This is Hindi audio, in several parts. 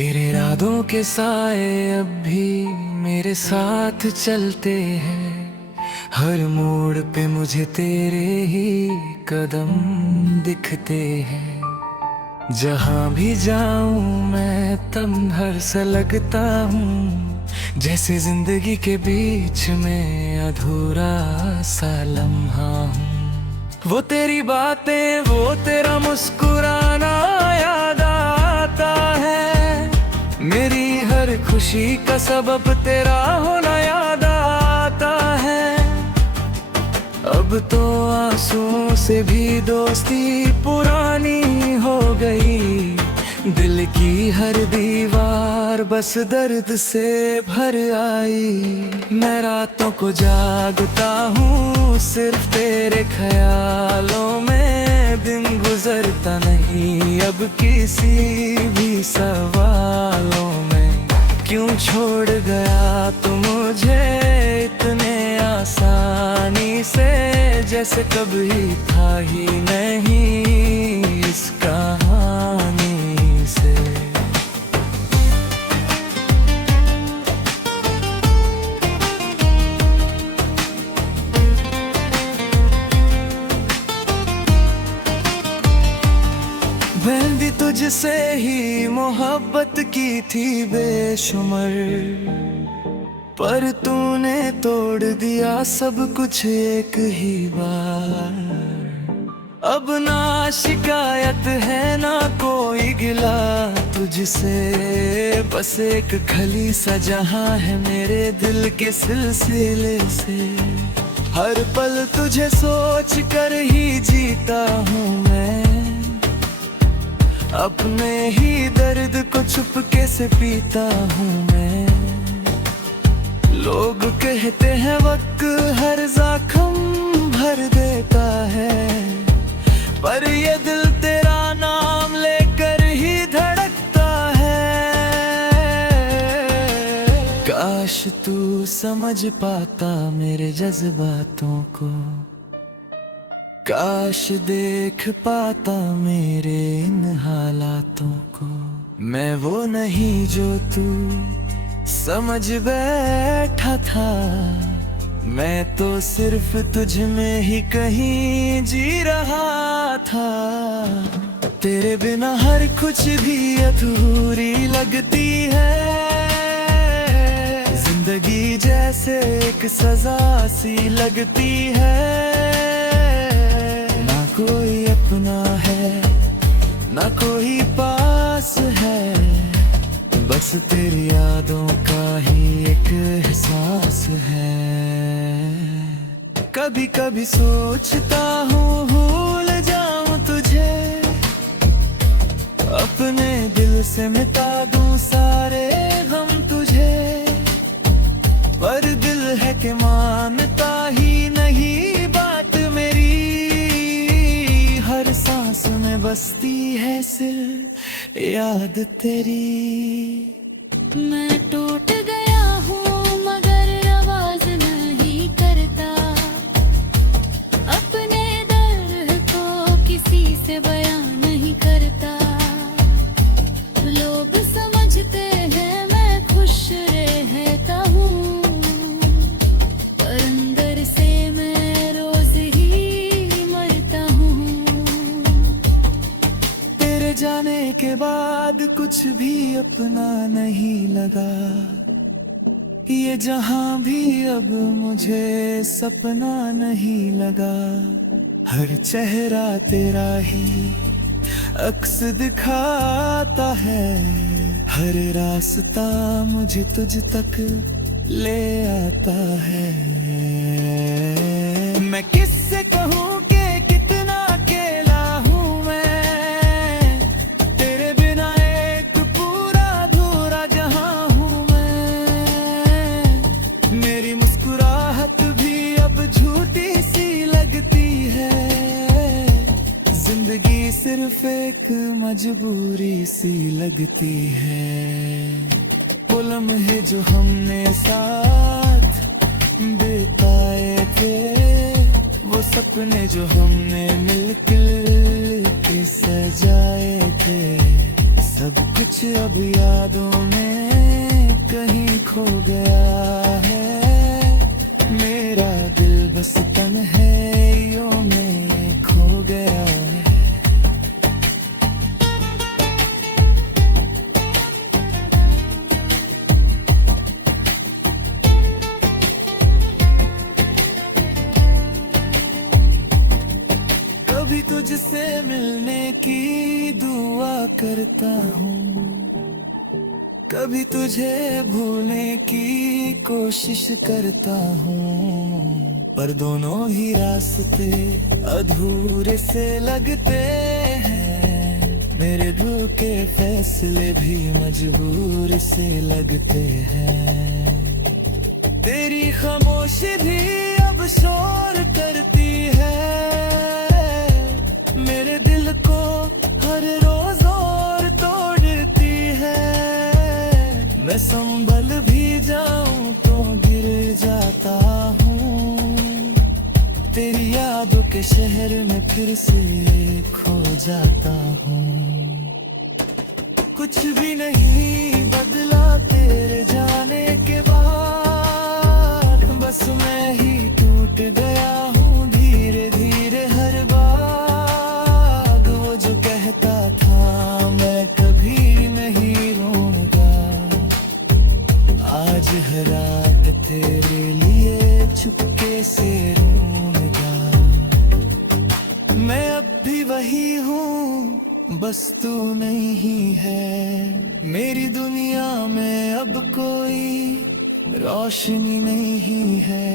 तेरे इरादों के साए अब भी मेरे साथ चलते हैं। हर मोड़ पे मुझे तेरे ही कदम दिखते हैं। जहाँ भी जाऊं मैं तन्हा सा लगता हूँ, जैसे जिंदगी के बीच में अधूरा सा लम्हा हूँ। वो तेरी बातें, वो तेरा मुस्कुराना याद आता है। मेरी हर खुशी का सबब तेरा होना याद आता है। अब तो आंसुओं से भी दोस्ती पुरानी हो गई। दिल की हर दीवार बस दर्द से भर आई। मैं रातों को जागता हूँ सिर्फ तेरे ख्यालों में। दिन गुजरता नहीं अब किसी भी सवालों में। क्यों छोड़ गया तू मुझे इतने आसानी से, जैसे कभी था ही नहीं इस कहानी से। मैं भी तुझसे ही मोहब्बत की थी बेशुमार, पर तूने तोड़ दिया सब कुछ एक ही बार। अब ना शिकायत है ना कोई गिला तुझसे, बस एक खली सा जहां है मेरे दिल के सिलसिले से। हर पल तुझे सोच कर ही जीता हूँ मैं, अपने ही दर्द को चुपके से पीता हूँ मैं। लोग कहते हैं वक्त हर जख्म भर देता है, पर ये दिल तेरा नाम लेकर ही धड़कता है। काश तू समझ पाता मेरे जज्बातों को, काश देख पाता मेरे इन हालातों को। मैं वो नहीं जो तू समझ बैठा था, मैं तो सिर्फ तुझ में ही कहीं जी रहा था। तेरे बिना हर कुछ भी अधूरी लगती है। जिंदगी जैसे एक सजा सी लगती है। ना कोई अपना है ना कोई पास है, बस तेरी यादों का ही एक एहसास है। कभी कभी सोचता हूँ भूल जाऊं तुझे, अपने दिल से मिटा दूं सारे गम तुझे। पर दिल है कि मानता ही नहीं बात मेरी। हर सांस में बसती है सिर्फ याद तेरी। मैं टूट गया हूँ मगर आवाज नहीं करता, अपने दर्द को किसी से बयां नहीं करता। लोग समझते हैं मैं खुश रहता हूँ, पर अंदर से मैं रोज ही मरता हूँ। तेरे जाने के बाद कुछ भी अपना नहीं लगा। ये जहां भी अब मुझे सपना नहीं लगा। हर चेहरा तेरा ही अक्स दिखाता है। हर रास्ता मुझे तुझ तक ले आता है। मैं किससे कहूँ कि कितना अकेला हूँ मैं। तेरे बिना एक पूरा अधूरा जहां हूँ मैं। मेरी मुस्कुराहट भी अब झूठी सी लगती है। जिंदगी सिर्फ एक मजबूरी सी लगती है। वो लम्हे जो हमने साथ बिताए थे, वो सपने जो हमने मिलकर के सजाए थे। सब कुछ अब यादों में कहीं खो गया है। मेरा दिल बस तन्हाइयों में खो गया है। कभी तुझसे मिलने की दुआ करता हूँ, कभी तुझे भूलने की कोशिश करता हूँ, पर दोनों ही रास्ते अधूरे से लगते हैं। मेरे दिल के फैसले भी मजबूर से लगते हैं। तेरी खामोशी भी अब शोर करती है। मेरे दिल को हर रोज और तोड़ती है। मैं संभल भी जाऊं तो गिर जाता हूँ। तेरी यादों के शहर में फिर से खो जाता हूँ। कुछ भी नहीं बदला तेरे जाने के बाद, बस मैं ही टूट गया हूँ धीरे धीरे हर बात। वो जो कहता था मैं कभी नहीं रोऊंगा, आज हर रात तेरे लिए चुपके से रोऊंगा। मैं अब भी वही हूँ, बस तू नहीं है। मेरी दुनिया में अब कोई रोशनी नहीं है।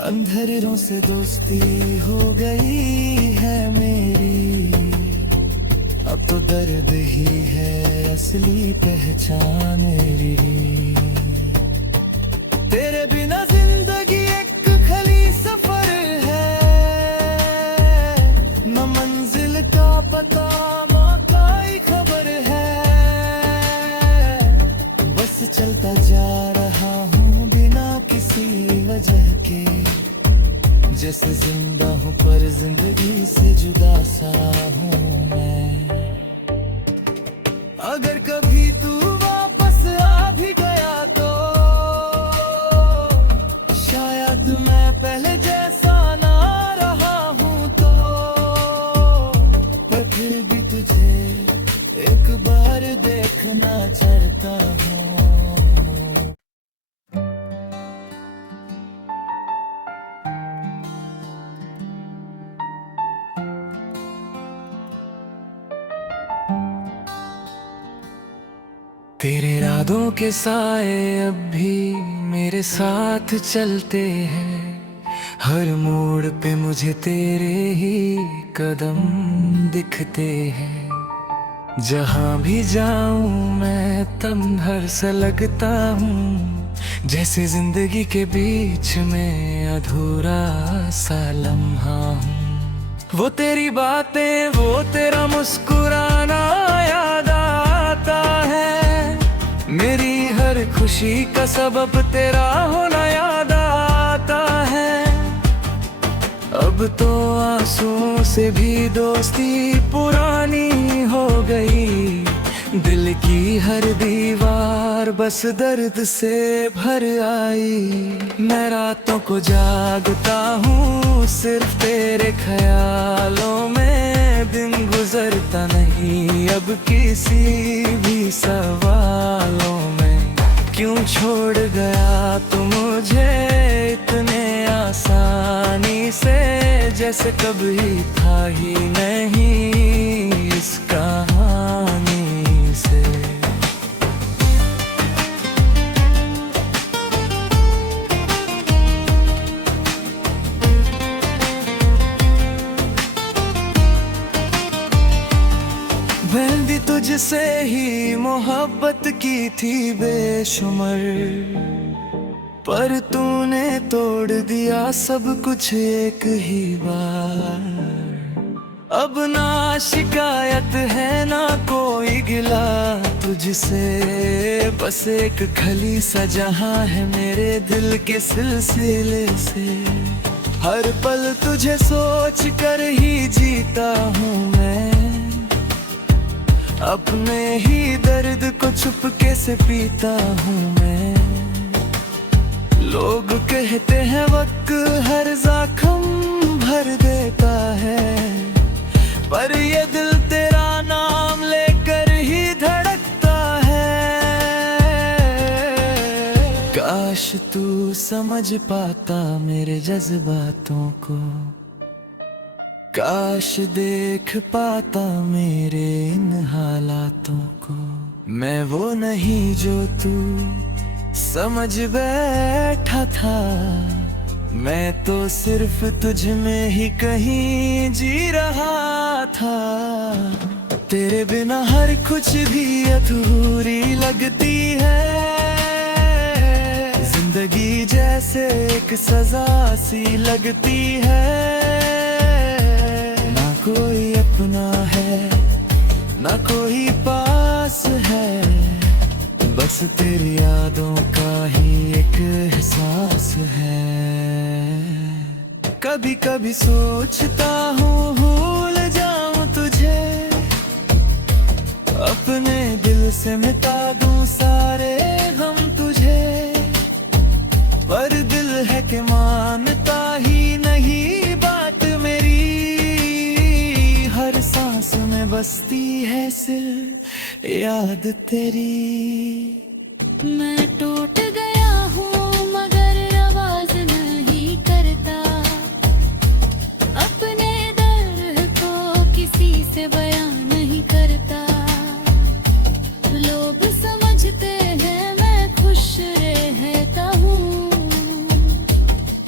अंधेरों से दोस्ती हो गई है मेरी। अब तो दर्द ही है असली पहचान मेरी। तेरे बिना जिंदगी एक खाली सफर है। न मंजिल का पता चलता जा रहा हूँ बिना किसी वजह के। जैसे जिंदा हूँ पर जिंदगी से जुदा सा हूँ मैं। अगर कभी तू वापस आ भी गया तो शायद मैं पहले जैसा ना रहा हूँ तो। पर फिर भी तुझे एक बार देखना चाहता हूँ। तेरे इरादों के साए अब भी मेरे साथ चलते हैं। हर मोड़ पे मुझे तेरे ही कदम दिखते हैं। जहाँ भी जाऊं मैं तन्हा सा लगता हूँ। जैसे जिंदगी के बीच में अधूरा सा लम्हा हूँ। वो तेरी बातें, वो तेरा मुस्कुराना याद आता है। मेरी हर खुशी का सबब तेरा होना याद आता है। अब तो आंसुओं से भी दोस्ती पुरानी हो गई। दिल की हर दीवार बस दर्द से भर आई। मैं रातों को जागता हूँ सिर्फ तेरे ख्यालों में। दिन गुजरता नहीं अब किसी भी सवालों में। क्यों छोड़ गया तू मुझे इतने आसानी से। जैसे कभी था ही नहीं इस कहानी से। मैंने भी तुझसे ही मोहब्बत की थी बेशुमार, पर तूने तोड़ दिया सब कुछ एक ही बार। अब ना शिकायत है ना कोई गिला तुझसे। बस एक खली सा जहां है मेरे दिल के सिलसिले से। हर पल तुझे सोच कर ही जीता हूँ मैं। अपने ही दर्द को चुपके से पीता हूँ मैं। लोग कहते हैं वक्त हर जख्म भर देता है, पर ये दिल तेरा नाम लेकर ही धड़कता है। काश तू समझ पाता मेरे जज्बातों को, काश देख पाता मेरे इन हालातों को। मैं वो नहीं जो तू समझ बैठा था, मैं तो सिर्फ तुझ में ही कहीं जी रहा था। तेरे बिना हर कुछ भी अधूरी लगती है, जिंदगी जैसे एक सजा सी लगती है। ना कोई अपना है, ना कोई पास है, बस तेरी यादों का ही एक एहसास है। कभी कभी सोचता हूँ भूल जाऊं तुझे, अपने दिल से मिटा दूं सारे गम तुझे, पर दिल है कि मानता ही नहीं बात मेरी। हर सांस में बसती है सिर्फ याद तेरी। मैं टूट गया हूँ मगर आवाज नहीं करता, अपने दर्द को किसी से बयां नहीं करता। लोग समझते हैं मैं खुश रहता हूँ,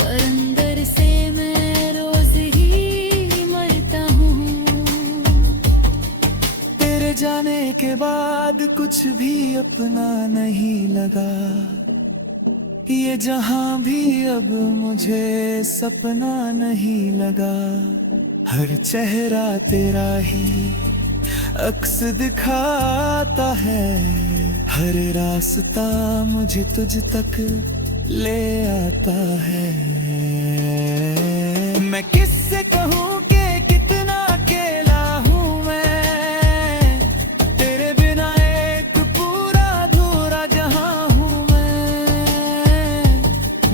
पर अंदर से मैं रोज ही मरता हूँ। तेरे जाने के बाद कुछ भी अपना नहीं लगा, ये जहां भी अब मुझे सपना नहीं लगा। हर चेहरा तेरा ही अक्स दिखाता है, हर रास्ता मुझे तुझ तक ले आता है। मैं किससे कहूँ कि कितना अकेला हूँ मैं, तेरे बिना एक पूरा अधूरा जहां हूँ मैं।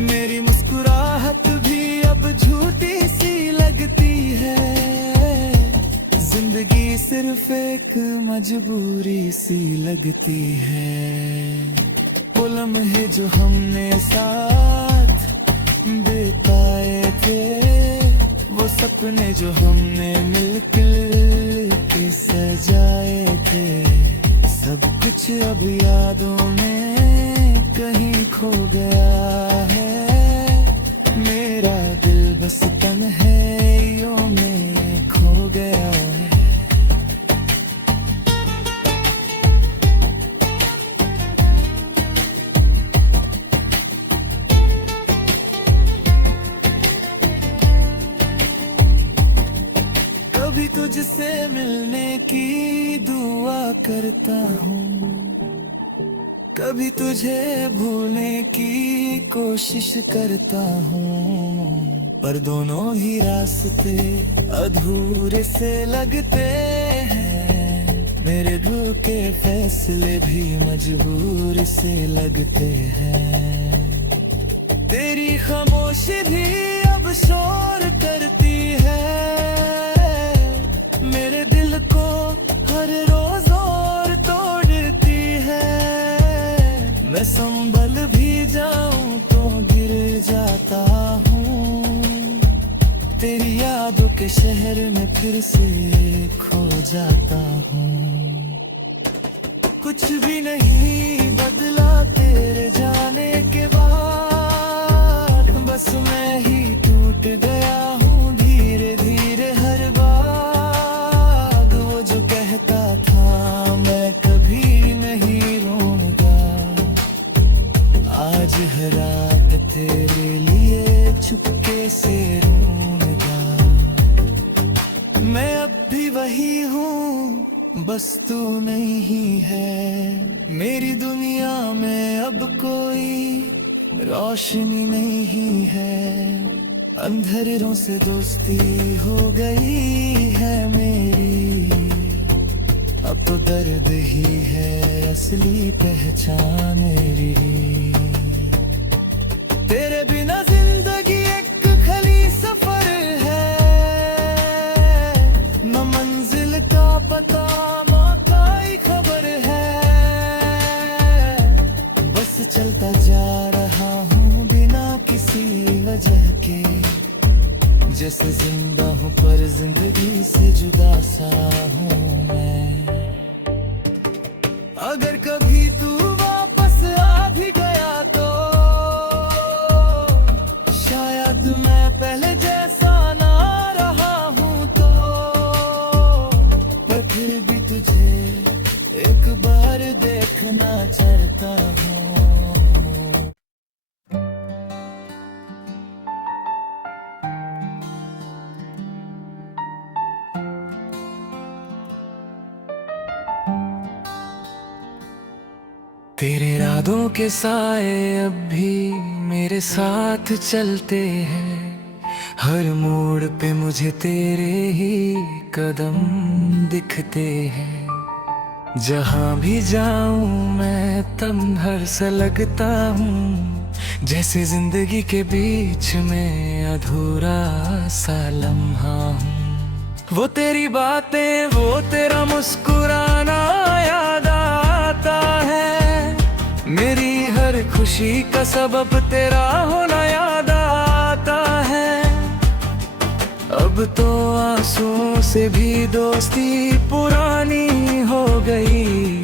मेरी मुस्कुराहट भी अब झूठी सी लगती है, जिंदगी सिर्फ एक मजबूरी सी लगती है। वो लम्हे जो हमने साथ बिताए थे, वो सपने जो हमने मिलकर के सजाए थे, सब कुछ अब यादों में कहीं खो गया है। मेरा दिल बस तन्हाइयों में खो गया है। कभी तुझसे मिलने की दुआ करता हूँ, कभी तुझे भूलने की कोशिश करता हूँ, पर दोनों ही रास्ते अधूरे से लगते हैं। मेरे दिल के फैसले भी मजबूर से लगते हैं। तेरी खामोशी भी अब शोर करती है, मेरे दिल को हर रोज और तोड़ती है। मैं संभल भी जाऊं तो गिर जाता हूँ, तेरी यादों के शहर में फिर से खो जाता हूँ। कुछ भी नहीं बदला तेरे जाने के बाद, बस मैं ही टूट गया हूँ धीरे धीरे हर बात। वो जो कहता था मैं कभी नहीं रोऊंगा, आज हर रात तेरे लिए चुपके से रोऊंगा। मैं अब भी वही हूँ, बस तू नहीं है। मेरी दुनिया में अब कोई रोशनी नहीं है, अंधेरों से दोस्ती हो गई है मेरी। अब तो दर्द ही है असली पहचान मेरी। तेरे बिना जिंदगी एक खली सफर है, न मंजिल का पता मौका ही खबर है। बस चलता जा रहा हूँ बिना किसी वजह के, जैसे जिंदा हूँ पर जिंदगी से जुदा सा हूँ मैं। अगर कभी तू वापस आ भी गया तो शायद मैं पहले जैसा ना रहा हूँ तो, पर फिर भी तुझे एक बार देखना चाहता हूँ। तेरे इरादों के साए अब भी मेरे साथ चलते हैं, हर मोड़ पे मुझे तेरे ही कदम दिखते हैं। जहाँ भी जाऊं मैं तन्हा सा लगता हूँ, जैसे जिंदगी के बीच में अधूरा सा लम्हा हूँ। वो तेरी बातें, वो तेरा मुस्कुराना याद आता है, मेरी हर खुशी का सबब तेरा होना याद आता है। अब तो आंसुओं से भी दोस्ती पुरानी हो गई,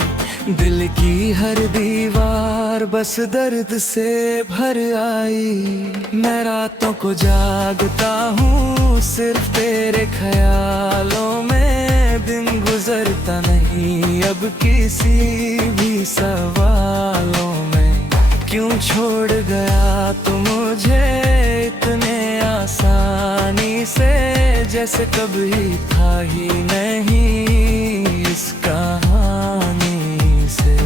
दिल की हर दीवार बस दर्द से भर आई। मैं रातों को जागता हूँ सिर्फ तेरे ख्यालों में, दिन गुजरता नहीं अब किसी भी सवालों में। क्यों छोड़ गया तू मुझे इतने आसानी से, जैसे कभी था ही नहीं इस कहानी से।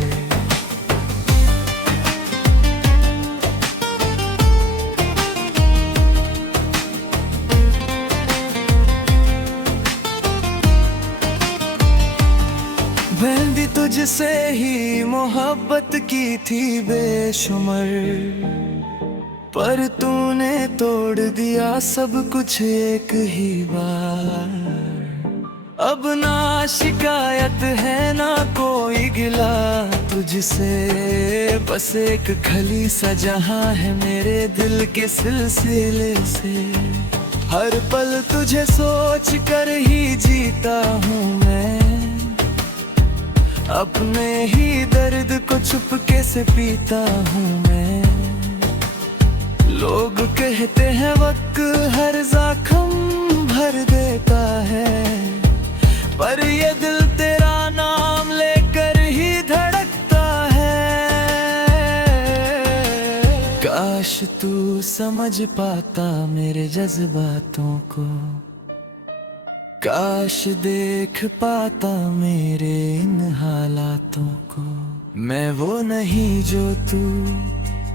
मैं भी तुझसे ही मोहब्बत की थी बेशुमार, पर तूने तोड़ दिया सब कुछ एक ही बार। अब ना शिकायत है ना कोई गिला तुझसे, बस एक खली सा जहां है मेरे दिल के सिलसिले से। हर पल तुझे सोच कर ही जीता हूँ मैं, अपने ही दर्द को चुपके से पीता हूँ मैं। लोग कहते हैं वक्त हर जख्म भर देता है, पर ये दिल तेरा नाम लेकर ही धड़कता है। काश तू समझ पाता मेरे जज्बातों को, काश देख पाता मेरे इन हालातों को। मैं वो नहीं जो तू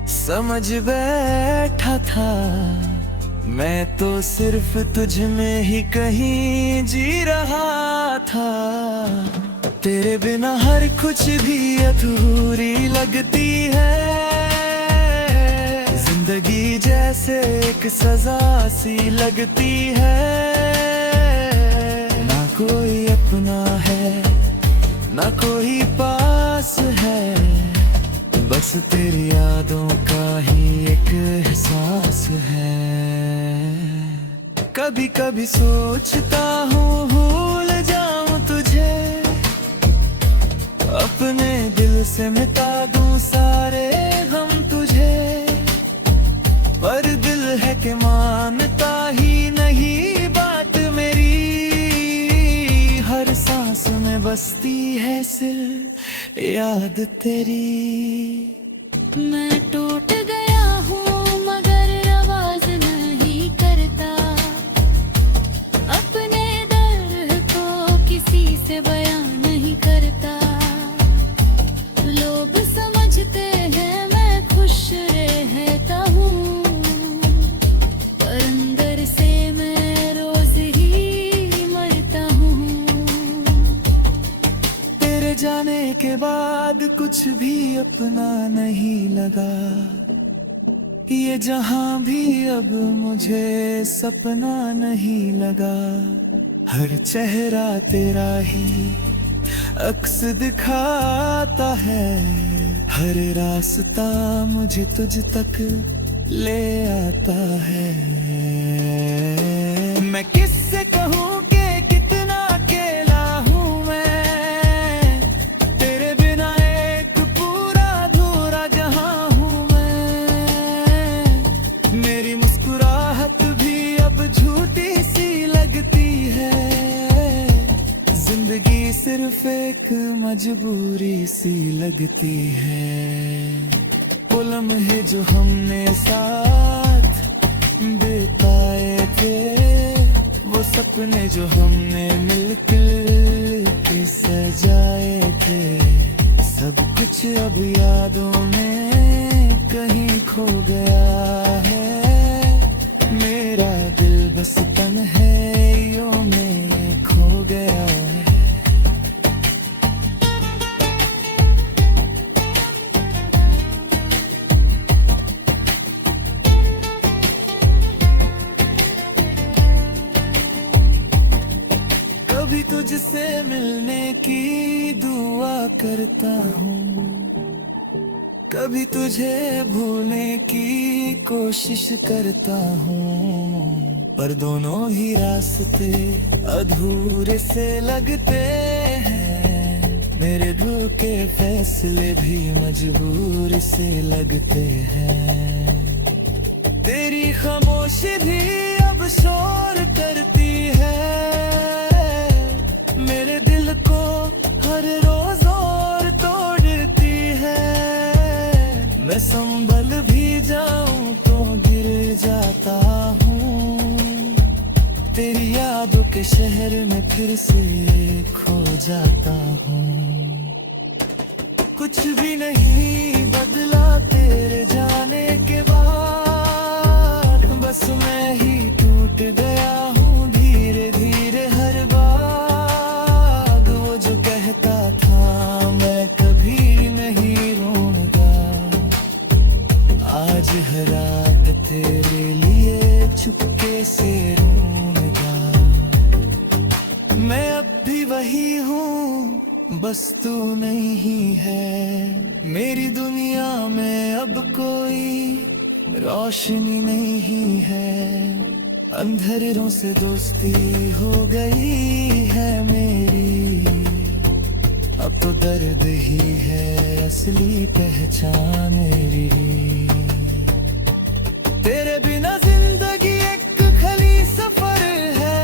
समझ बैठा था, मैं तो सिर्फ तुझ में ही कहीं जी रहा था। तेरे बिना हर कुछ भी अधूरी लगती है, जिंदगी जैसे एक सजा सी लगती है। ना कोई अपना है ना कोई पास है, बस तेरी यादों का ही एक एहसास है। कभी कभी सोचता हूँ भूल जाऊं तुझे, अपने दिल से मिटा दूं सारे गम तुझे, पर दिल है कि मानता ही नहीं बात मेरी। हर सांस में बसती है सिर्फ याद तेरी। मैं टूट गया हूँ मगर आवाज नहीं करता, अपने दर्द को किसी से बयां नहीं करता। लोग समझते हैं मैं खुश रहता हूँ, पर अंदर से मैं रोज ही मरता हूँ। तेरे कुछ भी अपना नहीं लगा। ये जहां भी अब मुझे सपना नहीं लगा। हर चेहरा तेरा ही अक्स दिखाता है। हर रास्ता मुझे तुझ तक ले आता है। मैं किससे कहूँ कि कितना अकेला हूँ मैं। तेरे बिना एक पूरा अधूरा जहां हूँ मैं। मेरी मुस्कुराहट भी अब झूठी सी लगती है। जिंदगी सिर्फ एक मजबूरी सी लगती है। वो लम्हे जो हमने साथ बिताए थे, वो सपने जो हमने मिलकर के सजाए थे, सब कुछ अब यादों में कहीं खो गया है। मेरा दिल बस तन्हाइयों में खो गया है। कभी तुझसे मिलने की दुआ करता हूँ, कभी तुझे भूलने की कोशिश करता हूँ, पर दोनों ही रास्ते अधूरे से लगते हैं। मेरे दिल के फैसले भी मजबूर से लगते हैं। तेरी खामोशी भी अब शोर करती है। मेरे दिल को हर रोज और तोड़ती है। मैं संभल भी जाऊं तो गिर जाता हूँ। तेरी यादों के शहर में फिर से खो जाता हूँ। कुछ भी नहीं बदला तेरे जाने के बाद, बस मैं ही टूट गया हूँ धीरे धीरे हर बात। वो जो कहता था मैं कभी नहीं रोऊंगा, आज हर रात तेरे लिए चुपके से रोऊंगा। मैं अब भी वही हूँ, बस तू नहीं है। मेरी दुनिया में अब कोई रोशनी नहीं है। अंधेरों से दोस्ती हो गई है मेरी। अब तो दर्द ही है असली पहचान मेरी। तेरे बिना जिंदगी एक खाली सफर है।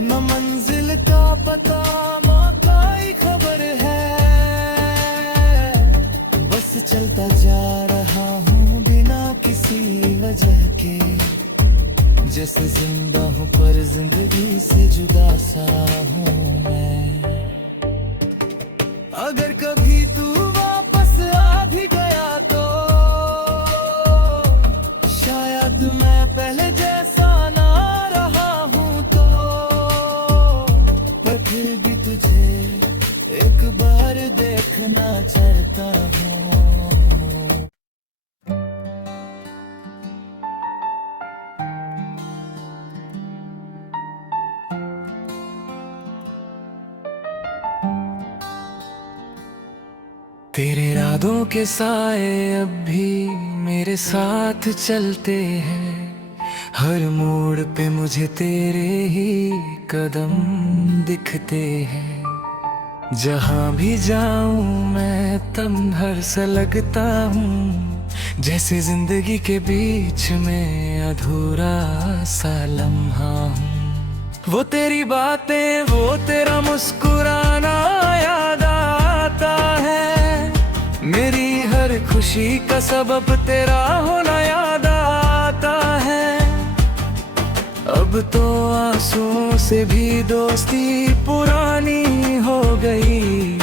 न मंजिल का पता मौका खबर है। बस चलता जा रहा हूँ बिना किसी वजह के। जैसे जिंदा हूँ पर जिंदगी से जुदा सा हूँ मैं। अगर कभी तू वापस आ भी गया तो शायद मैं पहले जैसा ना रहा हूँ तो। पर फिर भी तुझे एक बार देखना चाहता हूँ। तेरे इरादों के साए अब भी मेरे साथ चलते हैं। हर मोड़ पे मुझे तेरे ही कदम दिखते हैं। जहाँ भी जाऊं मैं तन्हा सा लगता हूँ। जैसे जिंदगी के बीच में अधूरा सा लम्हा हूँ। वो तेरी बातें, वो तेरा मुस्कुराना याद आता है। मेरी हर खुशी का सबब तेरा होना याद आता है। अब तो आंसुओं से भी दोस्ती पुरानी हो गई।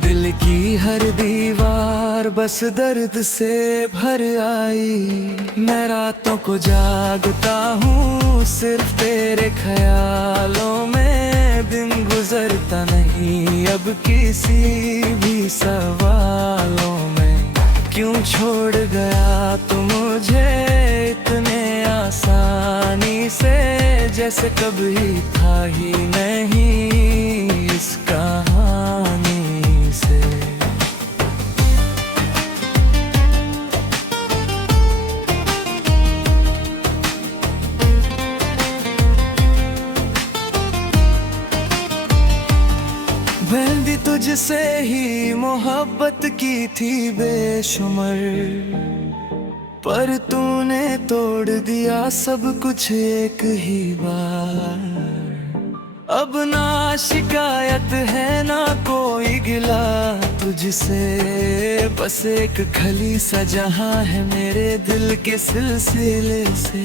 दिल की हर दीवार बस दर्द से भर आई। मैं रातों को जागता हूँ सिर्फ तेरे ख्यालों में, दिन गुजरता नहीं अब किसी भी सवालों में। क्यों छोड़ गया तू मुझे इतने आसानी से, जैसे कभी था ही नहीं इस कहानी से। मैं भी तुझसे ही मोहब्बत की थी बेशुमार, पर तूने तोड़ दिया सब कुछ एक ही बार। अब ना शिकायत है ना कोई गिला तुझसे, बस एक खली सा जहां है मेरे दिल के सिलसिले से।